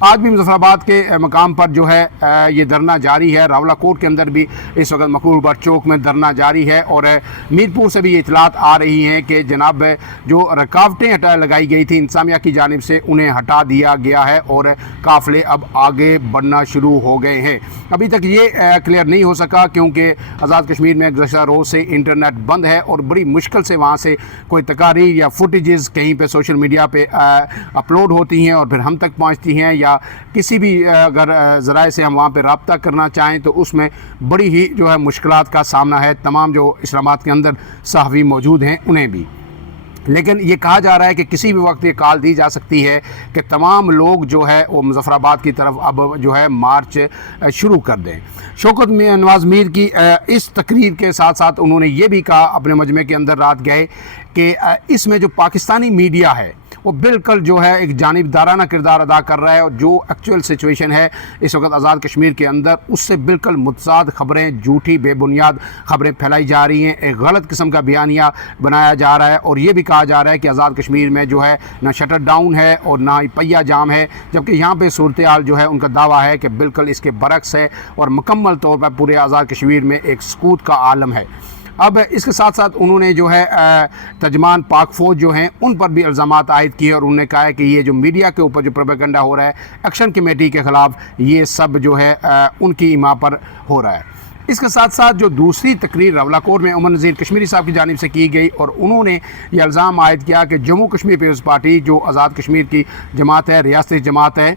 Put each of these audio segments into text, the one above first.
آج بھی مظفر آباد کے مقام پر جو ہے یہ دھرنا جاری ہے، راولہ کوٹ کے اندر بھی اس وقت مقبول بٹ چوک میں دھرنا جاری ہے، اور میرپور سے بھی یہ اطلاعات آ رہی ہیں کہ جناب جو رکاوٹیں لگائی گئی تھی انتظامیہ کی جانب سے انہیں ہٹا دیا گیا ہے اور قافلے اب آگے بڑھنا شروع ہو گئے ہیں۔ ابھی تک یہ کلیئر نہیں ہو سکا کیونکہ آزاد کشمیر میں گزشتہ روز سے انٹرنیٹ بند ہے اور بڑی مشکل سے وہاں سے کوئی تقاریر یا فوٹیجز کہیں پہ سوشل میڈیا پہ اپلوڈ ہوتی ہیں اور پھر ہم تک پہنچتی ہیں، یا کسی بھی اگر ذرائع سے ہم وہاں پہ رابطہ کرنا چاہیں تو اس میں بڑی ہی جو ہے مشکلات کا سامنا ہے تمام جو اسلام آباد کے اندر صحافی موجود ہیں انہیں بھی۔ لیکن یہ کہا جا رہا ہے کہ کسی بھی وقت یہ کال دی جا سکتی ہے کہ تمام لوگ جو ہے وہ مظفر آباد کی طرف اب جو ہے مارچ شروع کر دیں۔ شوکت نواز میر کی اس تقریر کے ساتھ ساتھ انہوں نے یہ بھی کہا اپنے مجمع کے اندر رات گئے کہ اس میں جو پاکستانی میڈیا ہے وہ بالکل جو ہے ایک جانبدارانہ کردار ادا کر رہا ہے، اور جو ایکچوئل سچویشن ہے اس وقت آزاد کشمیر کے اندر اس سے بالکل متضاد خبریں، جھوٹی بے بنیاد خبریں پھیلائی جا رہی ہیں، ایک غلط قسم کا بیانیہ بنایا جا رہا ہے، اور یہ بھی کہا جا رہا ہے کہ آزاد کشمیر میں جو ہے نہ شٹر ڈاؤن ہے اور نہ ہی پہیہ جام ہے، جبکہ یہاں پہ صورتحال جو ہے ان کا دعویٰ ہے کہ بالکل اس کے برعکس ہے اور مکمل طور پر پورے آزاد کشمیر میں ایک سکوت کا عالم ہے۔ اب اس کے ساتھ ساتھ انہوں نے جو ہے ترجمان پاک فوج جو ہیں ان پر بھی الزامات عائد کیے، اور انہوں نے کہا ہے کہ یہ جو میڈیا کے اوپر جو پروپیگنڈا ہو رہا ہے ایکشن کمیٹی کے خلاف، یہ سب جو ہے ان کی ایما پر ہو رہا ہے۔ اس کے ساتھ ساتھ جو دوسری تقریر راولہ کوٹ میں عمر نذیر کشمیری صاحب کی جانب سے کی گئی، اور انہوں نے یہ الزام عائد کیا کہ جموں کشمیر پیپلز پارٹی جو آزاد کشمیر کی جماعت ہے، ریاستی جماعت ہے،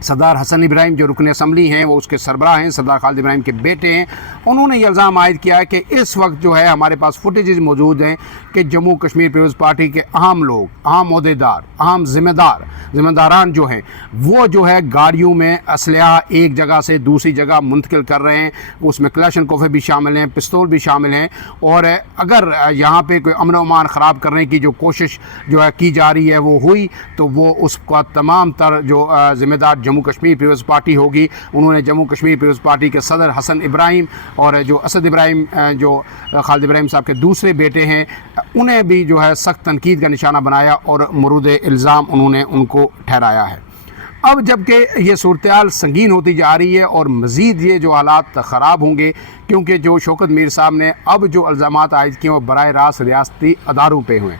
سردار حسن ابراہیم جو رکن اسمبلی ہیں وہ اس کے سربراہ ہیں، سردار خالد ابراہیم کے بیٹے ہیں، انہوں نے یہ الزام عائد کیا ہے کہ اس وقت جو ہے ہمارے پاس فوٹیجز موجود ہیں کہ جموں کشمیر پیپلز پارٹی کے اہم لوگ، اہم عہدیدار، اہم ذمہ داران جو ہیں وہ جو ہے گاڑیوں میں اسلحہ ایک جگہ سے دوسری جگہ منتقل کر رہے ہیں، اس میں کلاشنکوف بھی شامل ہیں، پستول بھی شامل ہیں، اور اگر یہاں پہ کوئی امن و امان خراب کرنے کی جو کوشش جو ہے کی جا رہی ہے وہ ہوئی تو وہ اس کا تمام تر جو ذمہ دار جموں کشمیر پیپلز پارٹی ہوگی۔ انہوں نے جموں کشمیر پیپلز پارٹی کے صدر حسن ابراہیم اور جو اسد ابراہیم جو خالد ابراہیم صاحب کے دوسرے بیٹے ہیں انہیں بھی جو ہے سخت تنقید کا نشانہ بنایا اور مورد الزام انہوں نے ان کو ٹھہرایا ہے۔ اب جب کہ یہ صورتحال سنگین ہوتی جا رہی ہے اور مزید یہ جو حالات خراب ہوں گے، کیونکہ جو شوکت میر صاحب نے اب جو الزامات عائد کیے وہ براہ راست ریاستی اداروں پہ ہوئے،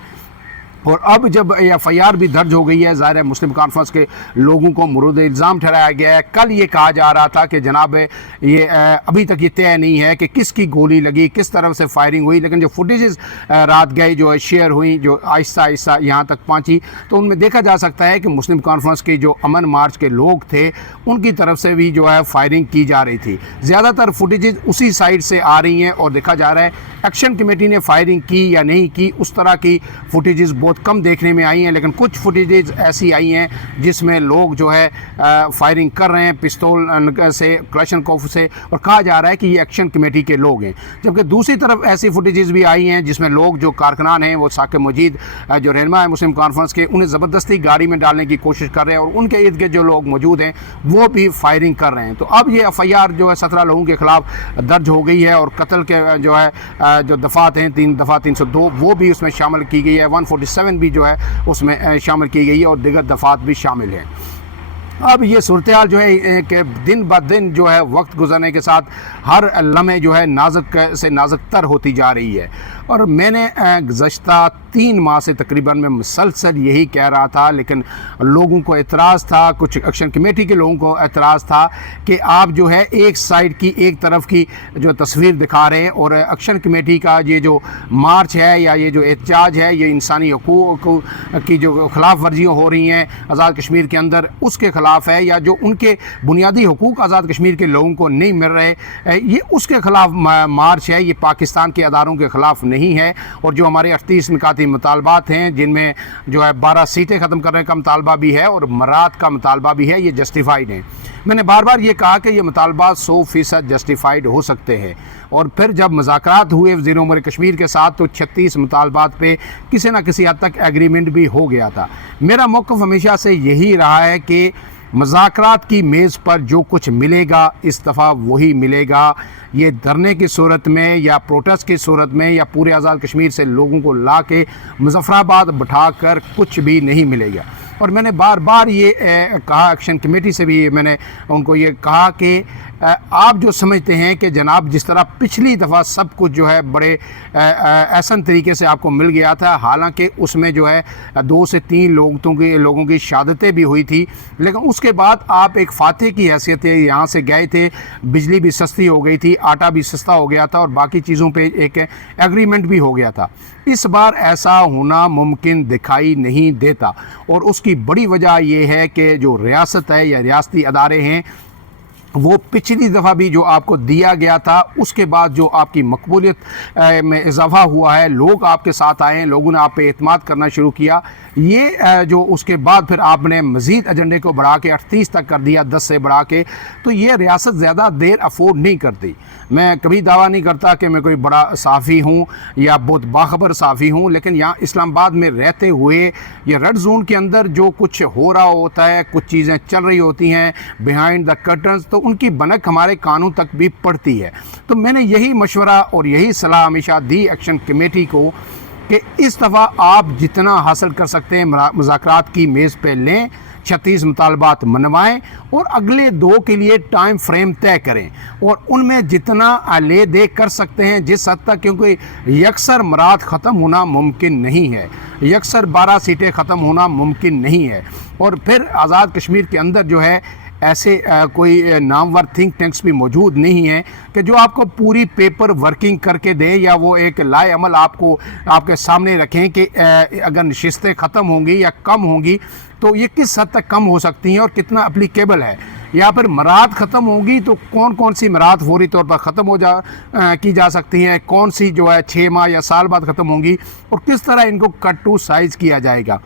اور اب جب ایف آئی آر بھی درج ہو گئی ہے، ظاہر ہے مسلم کانفرنس کے لوگوں کو مورد الزام ٹھہرایا گیا ہے۔ کل یہ کہا جا رہا تھا کہ جناب یہ ابھی تک یہ طے نہیں ہے کہ کس کی گولی لگی، کس طرف سے فائرنگ ہوئی، لیکن جو فوٹیجز رات گئے جو شیئر ہوئیں، جو آہستہ آہستہ یہاں تک پہنچی، تو ان میں دیکھا جا سکتا ہے کہ مسلم کانفرنس کے جو امن مارچ کے لوگ تھے ان کی طرف سے بھی جو ہے فائرنگ کی جا رہی تھی۔ زیادہ تر فوٹیجز اسی سائڈ سے آ رہی ہیں، اور دیکھا جا رہا ہے ایکشن کمیٹی نے فائرنگ کی یا نہیں کی اس طرح کی فوٹیجز بہت کم دیکھنے میں آئی ہیں، لیکن کچھ فوٹیجز ایسی آئی ہیں جس میں لوگ جو ہے فائرنگ کر رہے ہیں پستول سے، کلاشنکوف سے، اور کہا جا رہا ہے کہ یہ ایکشن کمیٹی کے لوگ ہیں۔ جبکہ دوسری طرف ایسی فوٹیجز بھی آئی ہیں جس میں لوگ جو کارکنان ہیں، وہ ثاقب مجید جو رہنما ہے مسلم کانفرنس کے، انہیں زبردستی گاڑی میں ڈالنے کی کوشش کر رہے ہیں، اور ان کے ارد گرد جو لوگ موجود ہیں وہ بھی فائرنگ کر رہے ہیں۔ تو اب یہ ایف آئی آر جو ہے 17 لوگوں کے خلاف درج ہو گئی ہے، اور قتل کے جو ہے جو دفعات ہیں 3 دفعہ 302 وہ بھی اس میں شامل کی گئی ہے، 147 بھی جو ہے اس میں شامل کی گئی ہے، اور دیگر دفعات بھی شامل ہیں۔ اب یہ صورتحال جو ہے کہ دن بہ دن جو ہے وقت گزرنے کے ساتھ ہر لمحے جو ہے نازک سے نازک تر ہوتی جا رہی ہے، اور میں نے گزشتہ 3 ماہ سے تقریباً میں مسلسل یہی کہہ رہا تھا، لیکن لوگوں کو اعتراض تھا، کچھ ایکشن کمیٹی کے لوگوں کو اعتراض تھا کہ آپ جو ہے ایک سائڈ کی ایک طرف کی جو تصویر دکھا رہے ہیں، اور ایکشن کمیٹی کا یہ جو مارچ ہے یا یہ جو احتجاج ہے یہ انسانی حقوق کی جو خلاف ورزیاں ہو رہی ہیں آزاد کشمیر کے اندر اس کے خلاف ہے، یا جو ان کے بنیادی حقوق آزاد کشمیر کے لوگوں کو نہیں مل رہے یہ اس کے خلاف مارچ ہے، یہ پاکستان کے اداروں کے خلاف نہیں ہے۔ اور جو ہمارے 38 نکاتی مطالبات ہیں جن میں جو ہے 12 سیٹیں ختم کرنے کا مطالبہ بھی ہے اور مراد کا مطالبہ بھی ہے، یہ جسٹیفائیڈ ہیں۔ میں نے بار بار یہ کہا کہ یہ مطالبات 100% جسٹیفائیڈ ہو سکتے ہیں، اور پھر جب مذاکرات ہوئے وزیر امور کشمیر کے ساتھ تو 36 مطالبات پہ کسی نہ کسی حد تک ایگریمنٹ بھی ہو گیا تھا۔ میرا موقف ہمیشہ سے یہی رہا ہے کہ مذاکرات کی میز پر جو کچھ ملے گا اس دفعہ وہی ملے گا، یہ دھرنے کی صورت میں یا پروٹیسٹ کی صورت میں یا پورے آزاد کشمیر سے لوگوں کو لا کے مظفر آباد بٹھا کر کچھ بھی نہیں ملے گا۔ اور میں نے بار بار یہ کہا، ایکشن کمیٹی سے بھی میں نے ان کو یہ کہا کہ آپ جو سمجھتے ہیں کہ جناب جس طرح پچھلی دفعہ سب کچھ جو ہے بڑے احسن طریقے سے آپ کو مل گیا تھا، حالانکہ اس میں جو ہے 2 سے 3 لوگوں کی شہادتیں بھی ہوئی تھی، لیکن اس کے بعد آپ ایک فاتح کی حیثیت یہاں سے گئے تھے، بجلی بھی سستی ہو گئی تھی، آٹا بھی سستا ہو گیا تھا اور باقی چیزوں پہ ایک ایگریمنٹ بھی ہو گیا تھا۔ اس بار ایسا ہونا ممکن دکھائی نہیں دیتا، اور اس کی بڑی وجہ یہ ہے کہ جو ریاست ہے یا ریاستی ادارے ہیں، وہ پچھلی دفعہ بھی جو آپ کو دیا گیا تھا اس کے بعد جو آپ کی مقبولیت میں اضافہ ہوا ہے، لوگ آپ کے ساتھ آئے ہیں، لوگوں نے آپ پہ اعتماد کرنا شروع کیا، یہ جو اس کے بعد پھر آپ نے مزید ایجنڈے کو بڑھا کے 38 تک کر دیا، 10 سے بڑھا کے، تو یہ ریاست زیادہ دیر افورڈ نہیں کرتی۔ میں کبھی دعویٰ نہیں کرتا کہ میں کوئی بڑا صحافی ہوں یا بہت باخبر صحافی ہوں، لیکن یہاں اسلام آباد میں رہتے ہوئے یہ ریڈ زون کے اندر جو کچھ ہو رہا ہوتا ہے، کچھ چیزیں چل رہی ہوتی ہیں بیہائنڈ دا کرٹنز، تو ان کی بنک ہمارے کانوں تک بھی پڑتی ہے۔ تو میں نے یہی مشورہ اور یہی صلاح ہمیشہ دی ایکشن کمیٹی کو کہ اس دفعہ آپ جتنا حاصل کر سکتے ہیں مذاکرات کی میز پہ لیں، 36 مطالبات منوائیں اور اگلے 2 کے لیے ٹائم فریم طے کریں، اور ان میں جتنا لے دے کر سکتے ہیں جس حد تک، کیونکہ یکسر مراد ختم ہونا ممکن نہیں ہے، یکسر 12 سیٹیں ختم ہونا ممکن نہیں ہے۔ اور پھر آزاد کشمیر کے اندر جو ہے ایسے کوئی نامور تھنک ٹینکس بھی موجود نہیں ہیں کہ جو آپ کو پوری پیپر ورکنگ کر کے دیں، یا وہ ایک لائے عمل آپ کے سامنے رکھیں کہ اگر نشستیں ختم ہوں گی یا کم ہوں گی تو یہ کس حد تک کم ہو سکتی ہیں اور کتنا اپلیکیبل ہے، یا پھر مراد ختم ہوگی تو کون سی مراد فوری طور پر ختم کی جا سکتی ہیں، کون سی جو ہے 6 ماہ یا سال بعد ختم ہوں گی، اور کس طرح ان کو کٹ ٹو سائز کیا جائے گا۔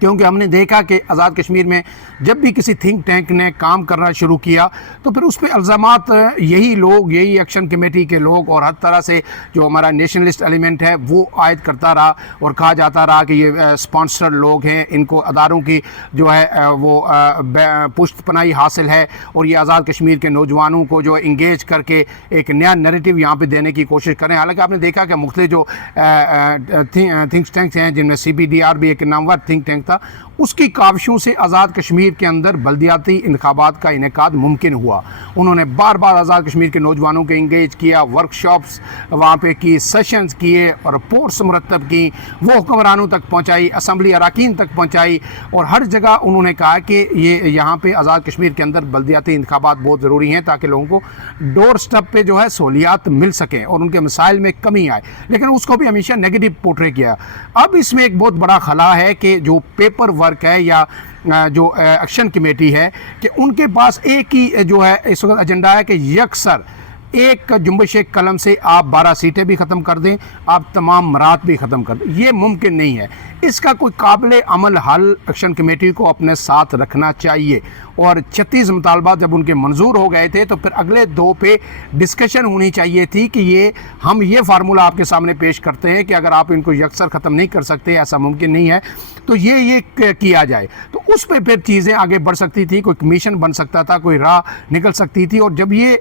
کیونکہ ہم نے دیکھا کہ آزاد کشمیر میں جب بھی کسی تھنک ٹینک نے کام کرنا شروع کیا تو پھر اس پہ الزامات یہی لوگ، یہی ایکشن کمیٹی کے لوگ اور ہر طرح سے جو ہمارا نیشنلسٹ ایلیمنٹ ہے وہ عائد کرتا رہا، اور کہا جاتا رہا کہ یہ اسپانسر لوگ ہیں، ان کو اداروں کی جو ہے وہ پشت پناہی حاصل ہے، اور یہ آزاد کشمیر کے نوجوانوں کو جو انگیج کر کے ایک نیا نیریٹو یہاں پہ دینے کی کوشش کریں۔ حالانکہ آپ نے دیکھا کہ مختلف جو تھنک ٹینکس ہیں، جن میں CPDR بھی ایک نامور تھنک ٹینک تھا، اس کی کاوشوں سے آزاد کشمیر کے اندر بلدیاتی انتخابات کا انعقاد ممکن ہوا۔ انہوں نے بار بار آزاد کشمیر کے نوجوانوں کو انگیج کیا، ورکشاپس وہاں پہ کی، سیشنز کیے، اور رپورٹس مرتب کی، وہ حکمرانوں تک پہنچائی، اسمبلی اراکین تک پہنچائی، اور ہر جگہ انہوں نے کہا کہ یہ یہاں پہ آزاد کشمیر کے اندر بلدیاتی انتخابات بہت ضروری ہیں تاکہ لوگوں کو ڈور سٹیپ پہ جو ہے سہولیات مل سکیں اور ان کے مسائل میں کمی آئے، لیکن اس کو بھی ہمیشہ نیگیٹو پورٹرے کیا۔ اب اس میں ایک بہت بڑا خلا ہے کہ جو پیپر ورک ہے یا جو ایکشن کمیٹی ہے، کہ ان کے پاس ایک ہی جو ہے اس وقت ایجنڈا ہے کہ یکسر ایک جنبش قلم سے آپ 12 سیٹیں بھی ختم کر دیں، آپ تمام مراد بھی ختم کر دیں۔ یہ ممکن نہیں ہے، اس کا کوئی قابل عمل حل ایکشن کمیٹی کو اپنے ساتھ رکھنا چاہیے، اور 36 مطالبات جب ان کے منظور ہو گئے تھے تو پھر اگلے 2 پہ ڈسکشن ہونی چاہیے تھی کہ ہم یہ فارمولہ آپ کے سامنے پیش کرتے ہیں کہ اگر آپ ان کو یکسر ختم نہیں کر سکتے، ایسا ممکن نہیں ہے، تو یہ کیا جائے، تو اس پہ پھر چیزیں آگے بڑھ سکتی تھی، کوئی کمیشن بن سکتا تھا، کوئی راہ نکل سکتی تھی، اور جب یہ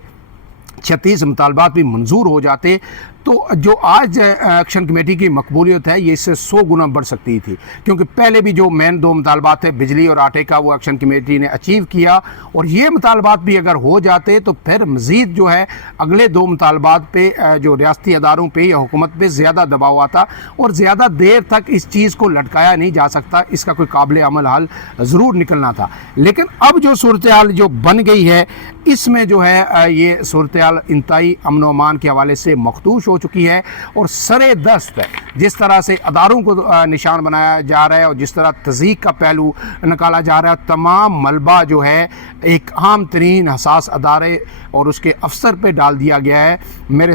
36 مطالبات بھی منظور ہو جاتے تو جو آج ایکشن کمیٹی کی مقبولیت ہے یہ اس سے 100 گنا بڑھ سکتی تھی، کیونکہ پہلے بھی جو مین 2 مطالبات تھے بجلی اور آٹے کا، وہ ایکشن کمیٹی نے اچیو کیا، اور یہ مطالبات بھی اگر ہو جاتے تو پھر مزید جو ہے اگلے 2 مطالبات پہ جو ریاستی اداروں پہ یا حکومت پہ زیادہ دباؤ آتا، اور زیادہ دیر تک اس چیز کو لٹکایا نہیں جا سکتا، اس کا کوئی قابل عمل حل ضرور نکلنا تھا۔ لیکن اب جو صورتحال جو بن گئی ہے، اس میں جو ہے یہ صورتحال انتہائی امن و امان کے حوالے سے مخدوش ہو چکی ہے، اور سرے دست ہے جس طرح سے اداروں کو نشان بنایا جا رہا ہے اور جس طرح تضییق کا پہلو نکالا جا رہا ہے، تمام ملبہ جو ہے ایک عام ترین حساس ادارے اور اس کے افسر پہ ڈال دیا گیا ہے۔ میرے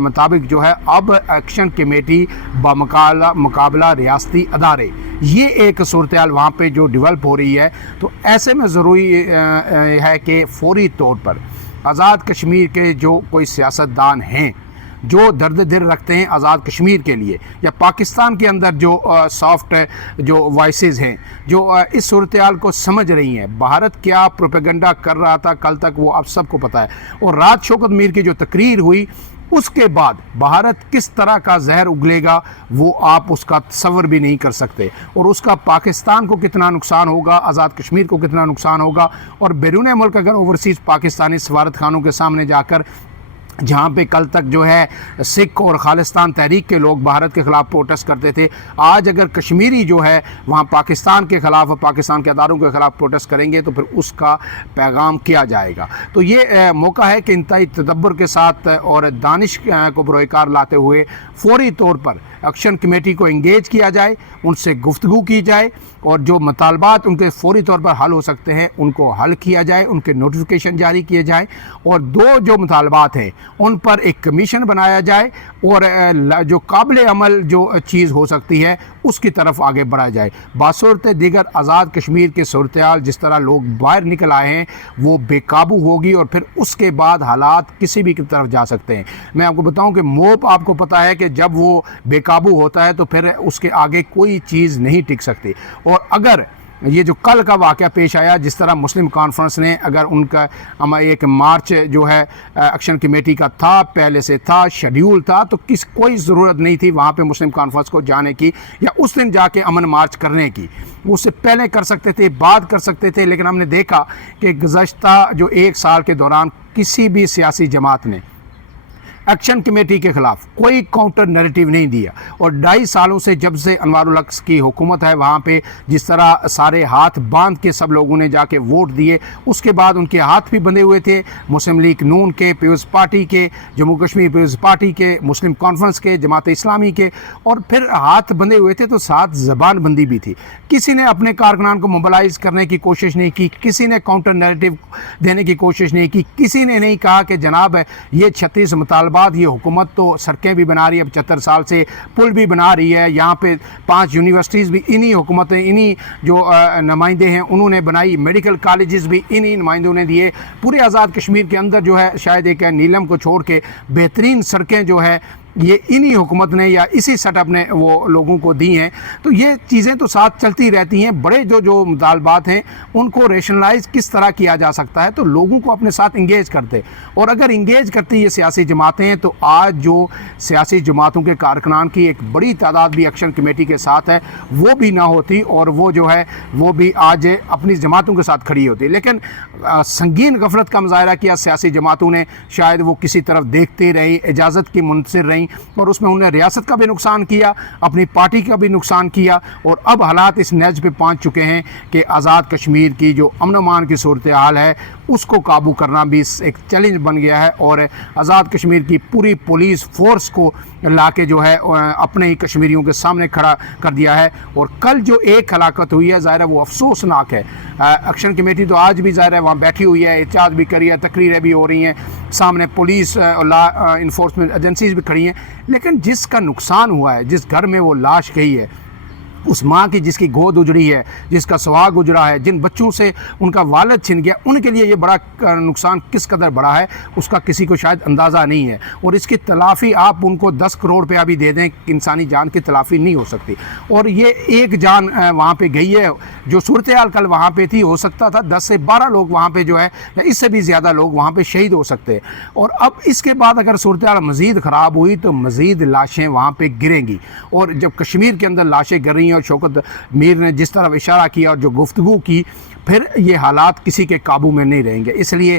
مطابق جو ہے اب ایکشن کمیٹی بمقابلہ ریاستی ادارے، یہ ایک صورتحال وہاں پہ جو ڈیولپ ہو رہی ہے، تو ایسے میں ضروری ہے کہ فوری طور پر آزاد کشمیر کے جو کوئی سیاستدان ہیں جو درد دل رکھتے ہیں آزاد کشمیر کے لیے، یا پاکستان کے اندر جو سافٹ جو وائسز ہیں جو اس صورتحال کو سمجھ رہی ہیں، بھارت کیا پروپیگنڈا کر رہا تھا کل تک وہ اب سب کو پتہ ہے، اور رات شوکت میر کی جو تقریر ہوئی اس کے بعد بھارت کس طرح کا زہر اگلے گا وہ آپ اس کا تصور بھی نہیں کر سکتے، اور اس کا پاکستان کو کتنا نقصان ہوگا، آزاد کشمیر کو کتنا نقصان ہوگا، اور بیرون ملک اگر اوورسیز پاکستانی سفارت خانوں کے سامنے جا کر جہاں پہ کل تک جو ہے سکھ اور خالصتان تحریک کے لوگ بھارت کے خلاف پروٹیسٹ کرتے تھے، آج اگر کشمیری جو ہے وہاں پاکستان کے خلاف اور پاکستان کے اداروں کے خلاف پروٹیسٹ کریں گے تو پھر اس کا پیغام کیا جائے گا۔ تو یہ موقع ہے کہ انتہائی تدبر کے ساتھ اور دانش کو بروئے کار لاتے ہوئے فوری طور پر ایکشن کمیٹی کو انگیج کیا جائے، ان سے گفتگو کی جائے، اور جو مطالبات ان کے فوری طور پر حل ہو سکتے ہیں ان کو حل کیا جائے، ان کے نوٹیفیکیشن جاری کیے جائیں، اور جو مطالبات ہیں ان پر ایک کمیشن بنایا جائے، اور جو قابل عمل جو چیز ہو سکتی ہے اس کی طرف آگے بڑھا جائے۔ باصورت دیگر آزاد کشمیر کے صورتحال جس طرح لوگ باہر نکل آئے ہیں وہ بے قابو ہوگی، اور پھر اس کے بعد حالات کسی بھی کی طرف جا سکتے ہیں۔ میں آپ کو بتاؤں کہ موب آپ کو پتہ ہے کہ جب وہ بے قابو ہوتا ہے تو پھر اس کے آگے کوئی چیز نہیں ٹک سکتی، اور اگر یہ جو کل کا واقعہ پیش آیا، جس طرح مسلم کانفرنس نے اگر ان کا ایک مارچ جو ہے ایکشن کمیٹی کا تھا، پہلے سے تھا، شیڈیول تھا، تو کوئی ضرورت نہیں تھی وہاں پہ مسلم کانفرنس کو جانے کی یا اس دن جا کے امن مارچ کرنے کی، وہ اس سے پہلے کر سکتے تھے، بعد کر سکتے تھے، لیکن ہم نے دیکھا کہ گزشتہ جو 1 سال کے دوران کسی بھی سیاسی جماعت نے ایکشن کمیٹی کے خلاف کوئی کاؤنٹر نیریٹیو نہیں دیا، اور 2.5 سالوں سے جب سے انوار الحق کی حکومت ہے وہاں پہ جس طرح سارے ہاتھ باندھ کے سب لوگوں نے جا کے ووٹ دیے، اس کے بعد ان کے ہاتھ بھی بندھے ہوئے تھے، مسلم لیگ نون کے، پیپلز پارٹی کے، جموں کشمیر پیپلز پارٹی کے، مسلم کانفرنس کے، جماعت اسلامی کے، اور پھر ہاتھ بندھے ہوئے تھے تو ساتھ زبان بندی بھی تھی۔ کسی نے اپنے کارکنان کو موبلائز کرنے کی کوشش نہیں کی، کسی نے کاؤنٹر نیریٹیو دینے کی کوشش نہیں کی، کسی نے نہیں کہا کہ جناب یہ 36 مطالبات، یہ حکومت تو سڑکیں بھی بنا رہی ہے، 75 سال سے پل بھی بنا رہی ہے، یہاں پہ 5 یونیورسٹیز بھی انہی حکومتیں، انہی جو نمائندے ہیں انہوں نے بنائی، میڈیکل کالجز بھی انہی نمائندوں نے دیے، پورے آزاد کشمیر کے اندر جو ہے شاید ایک نیلم کو چھوڑ کے بہترین سڑکیں جو ہے یہ انہی حکومت نے یا اسی سیٹ اپ نے وہ لوگوں کو دی ہیں۔ تو یہ چیزیں تو ساتھ چلتی رہتی ہیں، بڑے جو مطالبات ہیں ان کو ریشنلائز کس طرح کیا جا سکتا ہے، تو لوگوں کو اپنے ساتھ انگیج کرتے، اور اگر انگیج کرتی یہ سیاسی جماعتیں ہیں تو آج جو سیاسی جماعتوں کے کارکنان کی ایک بڑی تعداد بھی ایکشن کمیٹی کے ساتھ ہے وہ بھی نہ ہوتی، اور وہ جو ہے وہ بھی آج اپنی جماعتوں کے ساتھ کھڑی ہوتی، لیکن سنگین غفلت کا مظاہرہ کیا سیاسی جماعتوں نے، شاید وہ کسی طرف دیکھتے رہی، اجازت کی منتظر رہی، اور اس میں انہوں نے ریاست کا بھی نقصان کیا، اپنی پارٹی کا بھی نقصان کیا، اور اب حالات اس نیج پہ پہنچ چکے ہیں کہ آزاد کشمیر کی جو امن و امان کی صورتحال ہے اس کو قابو کرنا بھی ایک چیلنج بن گیا ہے، اور آزاد کشمیر کی پوری پولیس فورس کو لا کے جو ہے اپنے ہی کشمیریوں کے سامنے کھڑا کر دیا ہے۔ اور کل جو ایک ہلاکت ہوئی ہے ظاہر ہے وہ افسوسناک ہے، ایکشن کمیٹی تو آج بھی ظاہر ہے وہاں بیٹھی ہوئی ہے، احتجاج بھی کری ہے، تقریریں بھی ہو رہی ہیں، سامنے پولیس اور لا انفورسمنٹ ایجنسیز بھی کھڑی ہیں، لیکن جس کا نقصان ہوا ہے، جس گھر میں وہ لاش گئی ہے، اس ماں کی جس کی گود اجڑی ہے، جس کا سہاگ اجڑا ہے، جن بچوں سے ان کا والد چھن گیا، ان کے لیے یہ بڑا نقصان کس قدر بڑا ہے اس کا کسی کو شاید اندازہ نہیں ہے، اور اس کی تلافی آپ ان کو 10 کروڑ روپیہ بھی دے دیں، انسانی جان کی تلافی نہیں ہو سکتی، اور یہ ایک جان وہاں پہ گئی ہے، جو صورتحال کل وہاں پہ تھی ہو سکتا تھا 10 سے 12 لوگ وہاں پہ جو ہے یا اس سے بھی زیادہ لوگ وہاں پہ شہید ہو سکتے ہیں، اور اب اس کے بعد اگر صورتحال مزید خراب ہوئی تو مزید لاشیں وہاں پہ گریں گی، اور جب کشمیر کے اندر لاشیں گر رہی ہیں اور شوکت میر نے جس طرح اشارہ کیا اور جو گفتگو کی، پھر یہ حالات کسی کے قابو میں نہیں رہیں گے۔ اس لیے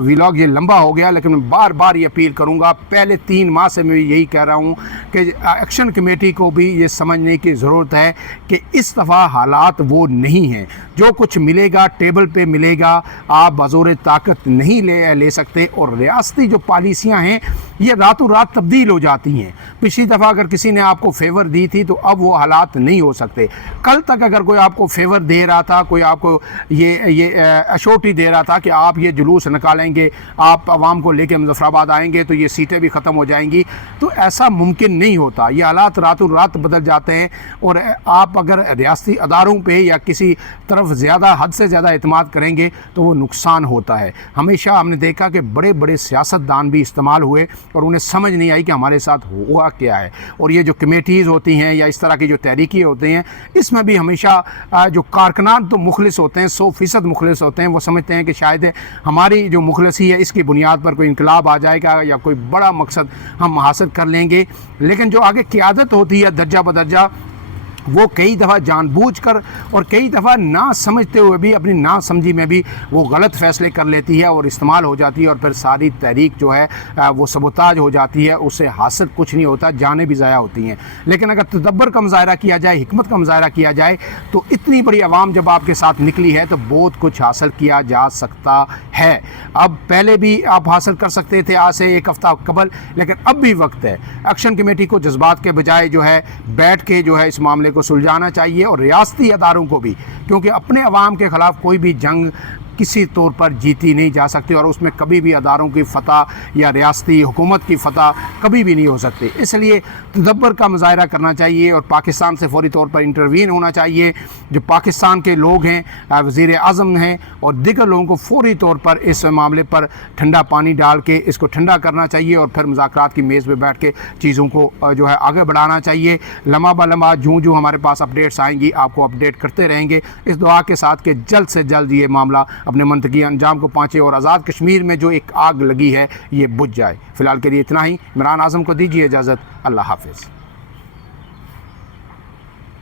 ویلاگ یہ لمبا ہو گیا، لیکن میں بار بار یہ اپیل کروں گا، پہلے 3 ماہ سے میں یہی کہہ رہا ہوں کہ ایکشن کمیٹی کو بھی یہ سمجھنے کی ضرورت ہے کہ اس دفعہ حالات وہ نہیں ہیں، جو کچھ ملے گا ٹیبل پہ ملے گا، آپ بزور طاقت نہیں لے سکتے، اور ریاستی جو پالیسیاں ہیں یہ راتوں رات تبدیل ہو جاتی ہیں۔ پچھلی دفعہ اگر کسی نے آپ کو فیور دی تھی تو اب وہ حالات نہیں ہو سکتے، کل تک اگر کوئی آپ کو فیور دے رہا تھا، کوئی آپ کو یہ اشورٹی دے رہا تھا کہ آپ یہ جلوس نکالیں گے، آپ عوام کو لے کے مظفر آباد آئیں گے تو یہ سیٹیں بھی ختم ہو جائیں گی، تو ایسا ممکن نہیں ہوتا، یہ حالات راتوں رات بدل جاتے ہیں، اور آپ اگر ریاستی اداروں پہ یا کسی طرف طرف زیادہ حد سے زیادہ اعتماد کریں گے تو وہ نقصان ہوتا ہے۔ ہمیشہ ہم نے دیکھا کہ بڑے بڑے سیاستدان بھی استعمال ہوئے اور انہیں سمجھ نہیں آئی کہ ہمارے ساتھ ہوا کیا ہے، اور یہ جو کمیٹیز ہوتی ہیں یا اس طرح کی جو تحریکی ہوتے ہیں، اس میں بھی ہمیشہ جو کارکنان تو مخلص ہوتے ہیں، 100% مخلص ہوتے ہیں، وہ سمجھتے ہیں کہ شاید ہماری جو مخلصی ہے اس کی بنیاد پر کوئی انقلاب آ جائے گا یا کوئی بڑا مقصد ہم حاصل کر لیں گے۔ لیکن جو آگے قیادت ہوتی ہے درجہ بدرجہ، وہ کئی دفعہ جان بوجھ کر اور کئی دفعہ نہ سمجھتے ہوئے بھی، اپنی نا سمجھی میں بھی وہ غلط فیصلے کر لیتی ہے اور استعمال ہو جاتی ہے، اور پھر ساری تحریک جو ہے وہ سبوتاج ہو جاتی ہے، اس سے حاصل کچھ نہیں ہوتا، جانیں بھی ضائع ہوتی ہیں۔ لیکن اگر تدبر کا مظاہرہ کیا جائے، حکمت کا مظاہرہ کیا جائے، تو اتنی بڑی عوام جب آپ کے ساتھ نکلی ہے تو بہت کچھ حاصل کیا جا سکتا ہے۔ اب پہلے بھی آپ حاصل کر سکتے تھے آج سے ایک ہفتہ قبل، لیکن اب بھی وقت ہے۔ ایکشن کمیٹی کو جذبات کے بجائے جو ہے بیٹھ کے جو ہے اس معاملے کو سلجھانا چاہیے، اور ریاستی اداروں کو بھی، کیونکہ اپنے عوام کے خلاف کوئی بھی جنگ کسی طور پر جیتی نہیں جا سکتی، اور اس میں کبھی بھی اداروں کی فتح یا ریاستی حکومت کی فتح کبھی بھی نہیں ہو سکتی۔ اس لیے تدبر کا مظاہرہ کرنا چاہیے اور پاکستان سے فوری طور پر انٹروین ہونا چاہیے۔ جو پاکستان کے لوگ ہیں، وزیر اعظم ہیں اور دیگر لوگوں کو فوری طور پر اس معاملے پر ٹھنڈا پانی ڈال کے اس کو ٹھنڈا کرنا چاہیے، اور پھر مذاکرات کی میز پہ بیٹھ کے چیزوں کو جو ہے آگے بڑھانا چاہیے۔ لمحہ بہ لمحہ جو ہمارے پاس اپڈیٹس آئیں گی آپ کو اپڈیٹ کرتے رہیں گے، اس دعا کے ساتھ کہ جلد سے جلد یہ معاملہ اپنے منطقی انجام کو پہنچے اور آزاد کشمیر میں جو ایک آگ لگی ہے یہ بجھ جائے۔ فی الحال کے لیے اتنا ہی۔ عمران اعظم کو دیجیے اجازت۔ اللہ حافظ۔